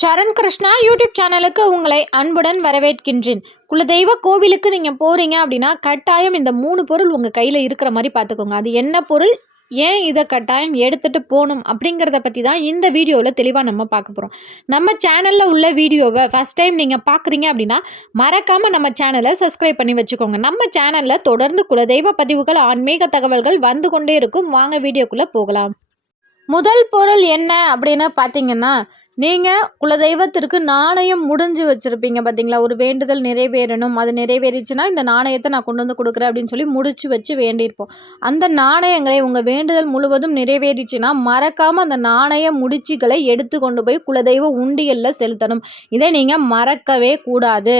சரண் Krishna YouTube சேனலுக்கு உங்களை அன்புடன் வரவேற்கின்றேன். குலதெய்வ கோவிலுக்கு நீங்கள் போகிறீங்க அப்படின்னா கட்டாயம் இந்த மூணு பொருள் உங்கள் கையில் இருக்கிற மாதிரி பார்த்துக்கோங்க. அது என்ன பொருள்? ஏன் இதை கட்டாயம் எடுத்துகிட்டு போகணும் அப்படிங்கிறத பற்றி தான் இந்த வீடியோவில் தெளிவாக நம்ம பார்க்க போகிறோம் நம்ம சேனலில் உள்ள வீடியோவை ஃபஸ்ட் டைம் நீங்கள் பார்க்குறீங்க அப்படின்னா மறக்காமல் நம்ம சேனலை சப்ஸ்கிரைப் பண்ணி வச்சுக்கோங்க. நம்ம சேனலில் தொடர்ந்து குலதெய்வ பதிவுகள் ஆன்மீக தகவல்கள் வந்து கொண்டே இருக்கும். வாங்க வீடியோக்குள்ளே போகலாம். முதல் பொருள் என்ன அப்படின்னு பார்த்தீங்கன்னா நீங்கள் குலதெய்வத்திற்கு நாணயம் முடிஞ்சு வச்சுருப்பீங்க பார்த்தீங்களா ஒரு வேண்டுதல் நிறைவேறணும். அது நிறைவேறிச்சுன்னா இந்த நாணயத்தை நான் கொண்டு வந்து கொடுக்குறேன் அப்படின்னு சொல்லி முடிச்சு வச்சு வேண்டியிருப்போம். அந்த நாணயங்களை உங்கள் வேண்டுதல் முழுவதும் நிறைவேறிச்சுன்னா மறக்காமல் அந்த நாணய முடிச்சுகளை எடுத்து கொண்டு போய் குலதெய்வ உண்டியலில் செலுத்தணும். இதை நீங்கள் மறக்கவே கூடாது.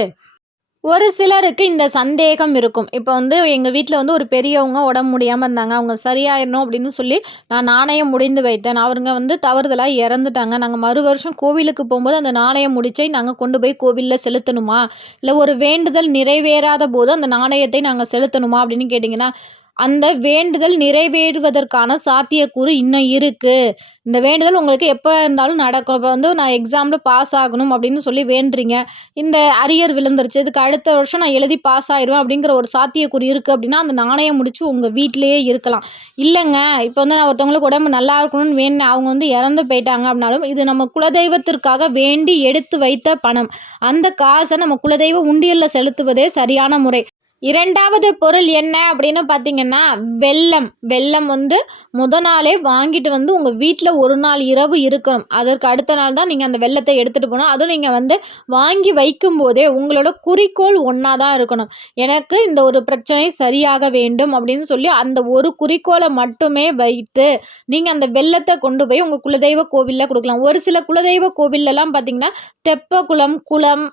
ஒரு சிலருக்கு இந்த சந்தேகம் இருக்கும். இப்போ வந்து எங்கள் வீட்டில் வந்து ஒரு பெரியவங்க உடம்பு முடியாமல் இருந்தாங்க. அவங்க சரியாயிடணும் அப்படின்னு சொல்லி நான் நாணயம் முடிந்து வைத்தேன். அவருங்க வந்து தவறுதலாக இறந்துட்டாங்க. நாங்கள் மறு வருஷம் கோவிலுக்கு போகும்போது அந்த நாணயம் முடிச்சை நாங்கள் கொண்டு போய் கோவிலில் செலுத்தணுமா? இல்லை ஒரு வேண்டுதல் நிறைவேறாத போது அந்த நாணயத்தை நாங்கள் செலுத்தணுமா அப்படின்னு கேட்டிங்கன்னா அந்த வேண்டுதல் நிறைவேறுவதற்கான சாத்தியக்கூறு இன்னும் இருக்குது இந்த வேண்டுதல் உங்களுக்கு எப்போ இருந்தாலும் நடக்கும். இப்போ வந்து நான் எக்ஸாமில் பாஸ் ஆகணும் அப்படின்னு சொல்லி வேண்டுறீங்க. இந்த அரியர் விழுந்துருச்சு. இதுக்கு அடுத்த வருஷம் நான் எழுதி பாஸ் ஆயிடுவேன் அப்படிங்கிற ஒரு சாத்தியக்கூறு இருக்குது அப்படின்னா அந்த நாணயம் முடிச்சு உங்கள் வீட்டிலேயே இருக்கலாம். இல்லைங்க. இப்போ வந்து நான் ஒருத்தவங்களுக்கு உடம்பு நல்லா இருக்கணும்னு வேணும் அவங்க வந்து இறந்து போயிட்டாங்க அப்படின்னாலும் இது நம்ம குலதெய்வத்திற்காக வேண்டி எடுத்து வைத்த பணம். அந்த காசை நம்ம குலதெய்வ உண்டியலில் செலுத்துவதே சரியான முறை. இரண்டாவது பொருள் என்ன அப்படின்னு பார்த்தீங்கன்னா வெள்ளம் வெல்லம் வந்து முத நாளே வாங்கிட்டு வந்து உங்கள் வீட்டில் ஒரு நாள் இரவு இருக்கணும். அதற்கு அடுத்த நாள் தான் நீங்கள் அந்த வெள்ளத்தை எடுத்துகிட்டு போகணும். அதுவும் நீங்கள் வந்து வாங்கி வைக்கும் போதே உங்களோட குறிக்கோள் ஒன்றா தான் இருக்கணும். எனக்கு இந்த ஒரு பிரச்சனை சரியாக வேண்டும் அப்படின்னு சொல்லி அந்த ஒரு குறிக்கோளை மட்டுமே வைத்து நீங்கள் அந்த வெள்ளத்தை கொண்டு போய் உங்கள் குலதெய்வ கோவிலில் கொடுக்கலாம். ஒரு சில குலதெய்வ கோவிலெலாம் பார்த்தீங்கன்னா தெப்ப குளம் குளம்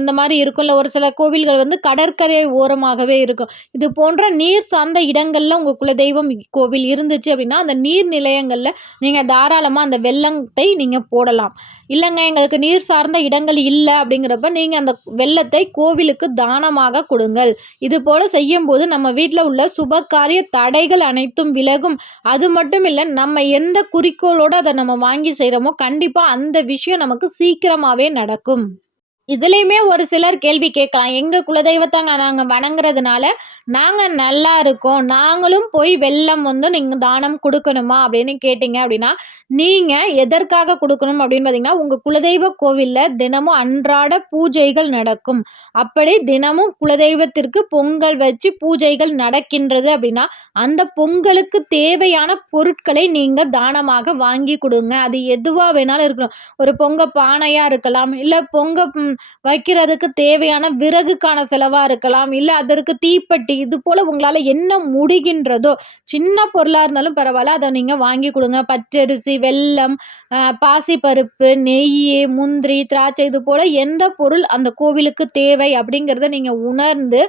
இந்த மாதிரி இருக்கும்ல. ஒரு சில கோவில்கள் வந்து கடற்கரை ஓரம் இடமாகவே இருக்கும். இது போன்ற நீர் சார்ந்த இடங்களில் உங்கள் குலதெய்வம் கோவில் இருந்துச்சு அப்படின்னா அந்த நீர் நிலையங்களில் நீங்கள் தாராளமாக அந்த வெள்ளத்தை நீங்கள் போடலாம். இல்லைங்க எங்களுக்கு நீர் சார்ந்த இடங்கள் இல்லை அப்படிங்கிறப்ப நீங்கள் அந்த வெள்ளத்தை கோவிலுக்கு தானமாக கொடுங்கள். இது போல் செய்யும்போது நம்ம வீட்டில் உள்ள சுபகாரிய தடைகள் அனைத்தும் விலகும். அது மட்டும் இல்லை நம்ம எந்த குறிக்கோளோடு அதை நம்ம வாங்கி செய்கிறோமோ கண்டிப்பாக அந்த விஷயம் நமக்கு சீக்கிரமாகவே நடக்கும். இதுலேயுமே ஒரு சிலர் கேள்வி கேட்கலாம். எங்கள் குலதெய்வத்தாங்க நாங்கள் வணங்குறதுனால நாங்கள் நல்லா இருக்கோம். நாங்களும் போய் வெள்ளம் வந்து நீங்கள் தானம் கொடுக்கணுமா அப்படின்னு கேட்டிங்க அப்படின்னா நீங்கள் எதற்காக கொடுக்கணும் அப்படின்னு பார்த்தீங்கன்னா உங்கள் குலதெய்வ கோவிலில் தினமும் அன்றாட பூஜைகள் நடக்கும். அப்படி தினமும் குலதெய்வத்திற்கு பொங்கல் வச்சு பூஜைகள் நடக்கின்றது அப்படின்னா அந்த பொங்கலுக்கு தேவையான பொருட்களை நீங்கள் தானமாக வாங்கி கொடுங்க. அது எதுவாக வேணாலும் இருக்கணும் ஒரு பொங்க பானையாக இருக்கலாம். இல்லை பொங்க வைக்கிறதுக்கு தேவையான விறகுக்கான செலவாக இருக்கலாம் இல்லை அதற்கு தீப்பெட்டி இது போல் உங்களால் என்ன முடிகின்றதோ சின்ன பொருளாக இருந்தாலும் பரவாயில்ல அதை நீங்கள் வாங்கி கொடுங்க. பச்சரிசி வெல்லம் பாசிப்பருப்பு நெய் முந்திரி திராட்சை இது போல் எந்த பொருள் அந்த கோவிலுக்கு தேவை அப்படிங்கிறத நீங்கள் உணர்ந்து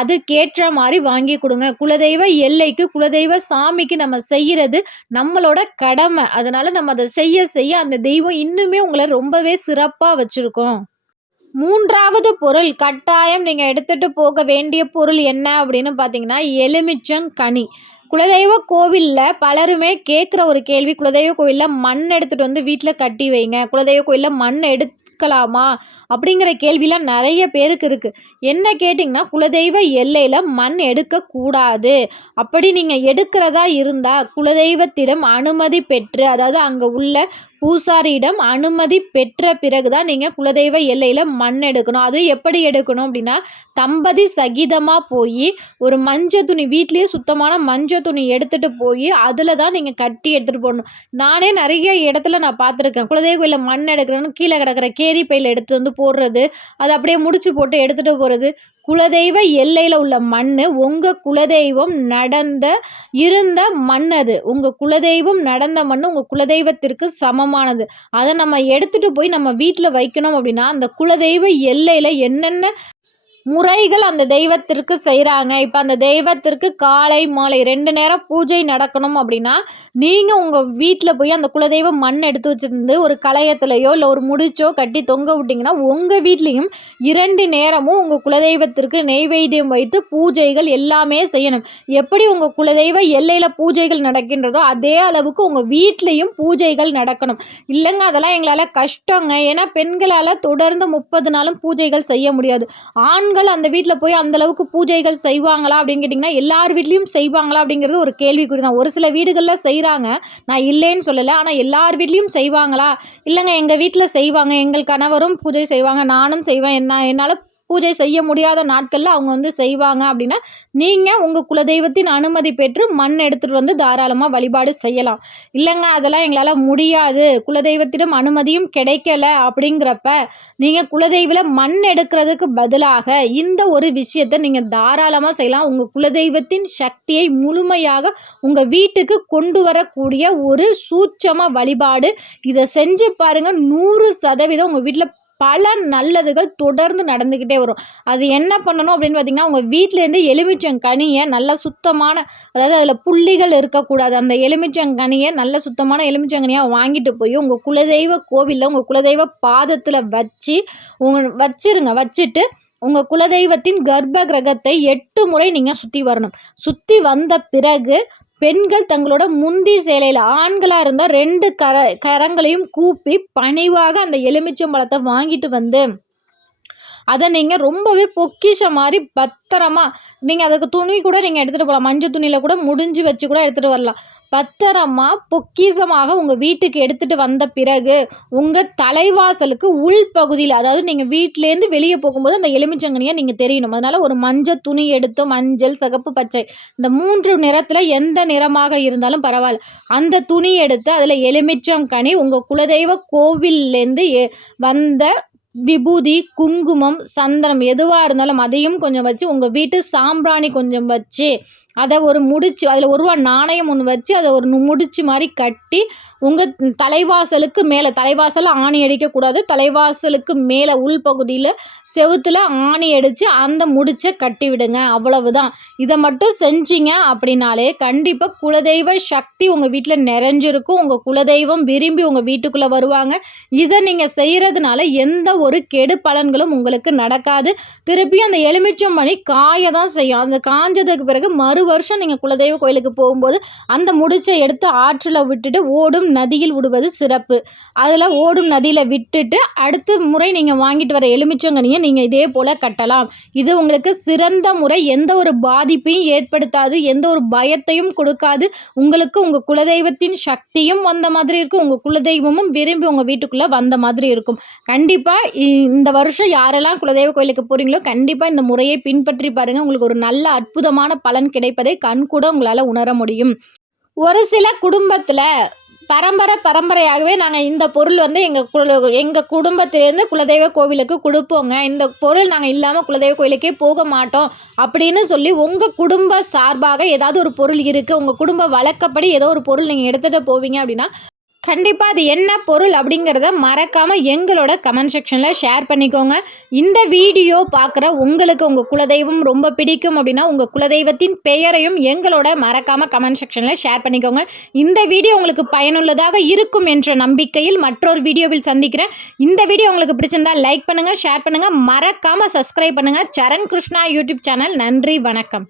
அதுக்கேற்ற மாதிரி வாங்கி கொடுங்க. குலதெய்வ எல்லைக்கு குலதெய்வ சாமிக்கு நம்ம செய்கிறது நம்மளோட கடமை. அதனால் நம்ம அதை செய்ய செய்ய அந்த தெய்வம் இன்னுமே உங்களை ரொம்பவே சிறப்பாக வச்சுருக்கோம். மூன்றாவது பொருள் கட்டாயம் நீங்கள் எடுத்துகிட்டு போக வேண்டிய பொருள் என்ன அப்படின்னு பார்த்தீங்கன்னா எலுமிச்சங்கனி குலதெய்வ கோவிலில் பலருமே கேட்குற ஒரு கேள்வி குலதெய்வ கோவிலில் மண் எடுத்துகிட்டு வந்து வீட்டில் கட்டி வைங்க குலதெய்வ கோவிலில் மண் எடுக்கலாமா அப்படிங்கிற கேள்விலாம் நிறைய பேருக்கு இருக்குது என்ன கேட்டிங்கன்னா குலதெய்வ எல்லையில் மண் எடுக்கக்கூடாது அப்படி நீங்கள் எடுக்கிறதா இருந்தால் குலதெய்வத்திடம் அனுமதி பெற்று அதாவது அங்கே உள்ள பூசாரியிடம் அனுமதி பெற்ற பிறகு தான் நீங்கள் குலதெய்வ எல்லையில் மண் எடுக்கணும். அது எப்படி எடுக்கணும் அப்படின்னா தம்பதி சகிதமாக போய் ஒரு மஞ்சள் துணி வீட்லேயே சுத்தமான மஞ்சள் துணி எடுத்துகிட்டு போய் அதில் தான் நீங்கள் கட்டி எடுத்துகிட்டு போகணும் நானே நிறைய இடத்துல நான் பார்த்துருக்கேன். குலதெய்வ கோயிலில் மண் எடுக்கிறேன்னு கீழே கிடக்கிற கேரி பையில் எடுத்து வந்து போடுறது அதை அப்படியே முடிச்சு போட்டு எடுத்துகிட்டு போகிறது குலதெய்வ எல்லையில் உள்ள மண் உங்கள் குலதெய்வம் நடந்த இருந்த மண் அது. உங்கள் குலதெய்வம் நடந்த மண் உங்கள் குலதெய்வத்திற்கு சமமானது. அதை நம்ம எடுத்துகிட்டு போய் நம்ம வீட்டில் வைக்கணும் அப்படின்னா அந்த குலதெய்வ எல்லையில் என்னென்ன முறைகள் அந்த தெய்வத்திற்கு செய்கிறாங்க இப்போ அந்த தெய்வத்திற்கு காலை மாலை ரெண்டு நேரம் பூஜை நடக்கணும் அப்படின்னா நீங்கள் உங்கள் வீட்டில் போய் அந்த குலதெய்வ மண் எடுத்து வச்சுருந்து ஒரு களையத்துலையோ இல்லை ஒரு முடிச்சோ கட்டி தொங்க விட்டிங்கன்னா உங்கள் வீட்லேயும் இரண்டு நேரமும் உங்கள் குலதெய்வத்திற்கு நெய்வேத்தியம் வைத்து பூஜைகள் எல்லாமே செய்யணும். எப்படி உங்கள் குலதெய்வ எல்லையில் பூஜைகள் நடக்கின்றதோ அதே அளவுக்கு உங்கள் வீட்லேயும் பூஜைகள் நடக்கணும். இல்லைங்க அதெல்லாம் எங்களால் கஷ்டங்க. ஏன்னா பெண்களால் தொடர்ந்து முப்பது நாளும் பூஜைகள் செய்ய முடியாது. ஆண் ஆண்கள் அந்த வீட்டில் போய் அந்தளவுக்கு பூஜைகள் செய்வாங்களா அப்படின்னு கேட்டிங்கன்னா எல்லார் வீட்லேயும் செய்வாங்களா அப்படிங்கிறது ஒரு கேள்விக்குறி தான் ஒரு சில வீடுகளில் செய்கிறாங்க நான் இல்லைன்னு சொல்லலை. ஆனால் எல்லார் வீட்லேயும் செய்வாங்களா? இல்லைங்க எங்கள் வீட்டில் செய்வாங்க. எங்கள் கணவரும் பூஜை செய்வாங்க. நானும் செய்வேன். என்ன என்னால் பூஜை செய்ய முடியாத நாட்களில் அவங்க வந்து செய்வாங்க அப்படின்னா நீங்கள் உங்கள் குலதெய்வத்தின் அனுமதி பெற்று மண் எடுத்துகிட்டு வந்து தாராளமாக வழிபாடு செய்யலாம். இல்லைங்க அதெல்லாம் எங்களால் முடியாது. குலதெய்வத்திடம் அனுமதியும் கிடைக்கல அப்படிங்கிறப்ப நீங்கள் குலதெய்வில் மண் எடுக்கிறதுக்கு பதிலாக இந்த ஒரு விஷயத்தை நீங்கள் தாராளமாக செய்யலாம். உங்கள் குலதெய்வத்தின் சக்தியை முழுமையாக உங்கள் வீட்டுக்கு கொண்டு வரக்கூடிய ஒரு சூட்சம வழிபாடு. இதை செஞ்சு பாருங்கள் நூறு சதவீதம் உங்கள் வீட்டில் பல நல்லதுகள் தொடர்ந்து நடந்துக்கிட்டே வரும். அது என்ன பண்ணணும் அப்படின்னு பார்த்தீங்கன்னா உங்கள் வீட்டிலேருந்து எலுமிச்சங்கனியை நல்லா சுத்தமான அதாவது அதில் புள்ளிகள் இருக்கக்கூடாது. அந்த எலுமிச்சங்கனியை நல்ல சுத்தமான எலுமிச்சங்கனியாக வாங்கிட்டு போய் உங்கள் குலதெய்வ கோவிலில் உங்கள் குலதெய்வ பாதத்தில் வச்சு உங்கள் வச்சிருங்க. வச்சுட்டு உங்கள் குலதெய்வத்தின் கர்ப்ப கிரகத்தை எட்டு முறை நீங்கள் சுற்றி வரணும். சுற்றி வந்த பிறகு பெண்கள் தங்களோட முந்தி சேலையில் ஆண்களாக இருந்தால் ரெண்டு கர கரங்களையும் கூப்பி பணிவாக அந்த எலுமிச்சம்பழத்தை வாங்கிட்டு வந்து அதை நீங்கள் ரொம்பவே பொக்கிஷ மாதிரி பத்திரமா நீங்கள் அதுக்கு துணி கூட நீங்கள் எடுத்துகிட்டு போகலாம் மஞ்சள் துணியில் கூட முடிஞ்சு வச்சு கூட எடுத்துகிட்டு வரலாம். பத்திரமா பொக்கிசமாக உங்கள் வீட்டுக்கு எடுத்துகிட்டு வந்த பிறகு உங்கள் தலைவாசலுக்கு உள் பகுதியில் அதாவது நீங்கள் வீட்டிலேருந்து வெளியே போகும்போது அந்த எலுமிச்சங்கனியை நீங்கள் தெரியணும். அதனால் ஒரு மஞ்சள் துணி எடுத்து மஞ்சள் சிகப்பு பச்சை இந்த மூன்று நிறத்தில் எந்த நிறமாக இருந்தாலும் பரவாயில்ல. அந்த துணி எடுத்து அதில் எலுமிச்சங்கனி உங்கள் குலதெய்வ கோவில்லேருந்து வந்த விபூதி குங்குமம் சந்தனம் எதுவாக இருந்தாலும் அதையும் கொஞ்சம் வச்சு உங்கள் வீட்டு சாம்பிராணி கொஞ்சம் வச்சு அதை ஒரு முடிச்சு அதில் ஒரு ரூபா நாணயம் ஒன்று வச்சு அதை ஒரு முடிச்சு மாதிரி கட்டி உங்கள் தலைவாசலுக்கு மேலே தலைவாசலில் ஆணி அடிக்கக்கூடாது தலைவாசலுக்கு மேலே உள்பகுதியில் செவுத்தில் ஆணி அடித்து அந்த முடிச்சை கட்டி விடுங்க. அவ்வளவுதான். இதை மட்டும் செஞ்சீங்க அப்படின்னாலே கண்டிப்பாக குலதெய்வ சக்தி உங்கள் வீட்டில் நிறைஞ்சிருக்கும். உங்கள் குலதெய்வம் விரும்பி உங்கள் வீட்டுக்குள்ளே வருவாங்க. இதை நீங்கள் செய்கிறதுனால எந்த ஒரு கெடு பலன்களும் உங்களுக்கு நடக்காது. திருப்பி அந்த எலுமிச்சம் மணி காய தான் செய்யும். அந்த காஞ்சதுக்கு பிறகு மறு வருஷம் நீங்கள் குலதெய்வ கோயிலுக்கு போகும்போது அந்த முடிச்சை எடுத்து ஆற்றில் விட்டுட்டு ஓடும் நதியில் விடுவது சிறப்பு. அதில் ஓடும் நதியில் விட்டுட்டு அடுத்த முறை நீங்கள் வாங்கிட்டு வர எலுமிச்சங்கனியை நீங்கள் இதே போல் கட்டலாம். இது உங்களுக்கு சிறந்த முறை எந்த ஒரு பாதிப்பையும் ஏற்படுத்தாது எந்த ஒரு பயத்தையும் கொடுக்காது. உங்களுக்கு உங்கள் குலதெய்வத்தின் சக்தியும் வந்த மாதிரி இருக்கும் உங்கள் குலதெய்வமும் விரும்பி உங்கள் வீட்டுக்குள்ளே வந்த மாதிரி இருக்கும். கண்டிப்பாக இந்த வருஷம் யாரெல்லாம் குலதெய்வ கோயிலுக்கு போகிறீங்களோ கண்டிப்பாக இந்த முறையை பின்பற்றி பாருங்கள் உங்களுக்கு ஒரு நல்ல அற்புதமான பலன் கிடைப்பதை கண் கூட உங்களால் உணர முடியும். ஒரு சில குடும்பத்தில் பரம்பரை பரம்பரையாகவே நாங்கள் இந்த பொருள் வந்து எங்கள் குல எங்கள் குடும்பத்திலேருந்து குலதெய்வ கோவிலுக்கு கொடுப்போங்க. இந்த பொருள் நாங்கள் இல்லாமல் குலதெய்வ கோவிலுக்கே போக மாட்டோம் அப்படின்னு சொல்லி உங்கள் குடும்ப சார்பாக ஏதாவது ஒரு பொருள் இருக்குது உங்கள் குடும்ப வழக்கப்படி ஏதோ ஒரு பொருள் நீங்கள் எடுத்துகிட்டு போவீங்க அப்படின்னா கண்டிப்பாக அது என்ன பொருள் அப்படிங்கிறத மறக்காமல் எங்களோட கமெண்ட் செக்ஷனில் ஷேர் பண்ணிக்கோங்க. இந்த வீடியோ பார்க்குற உங்களுக்கு உங்கள் குலதெய்வம் ரொம்ப பிடிக்கும் அப்படின்னா உங்கள் குலதெய்வத்தின் பெயரையும் எங்களோட மறக்காமல் கமெண்ட் செக்ஷனில் ஷேர் பண்ணிக்கோங்க. இந்த வீடியோ உங்களுக்கு பயனுள்ளதாக இருக்கும் என்ற நம்பிக்கையில் மற்றொரு வீடியோவில் சந்திக்கிறேன். இந்த வீடியோ உங்களுக்கு பிடிச்சிருந்தால் லைக் பண்ணுங்கள் ஷேர் பண்ணுங்கள் மறக்காமல் சப்ஸ்கிரைப் பண்ணுங்கள் சரண் கிருஷ்ணா யூடியூப் சேனல் நன்றி வணக்கம்.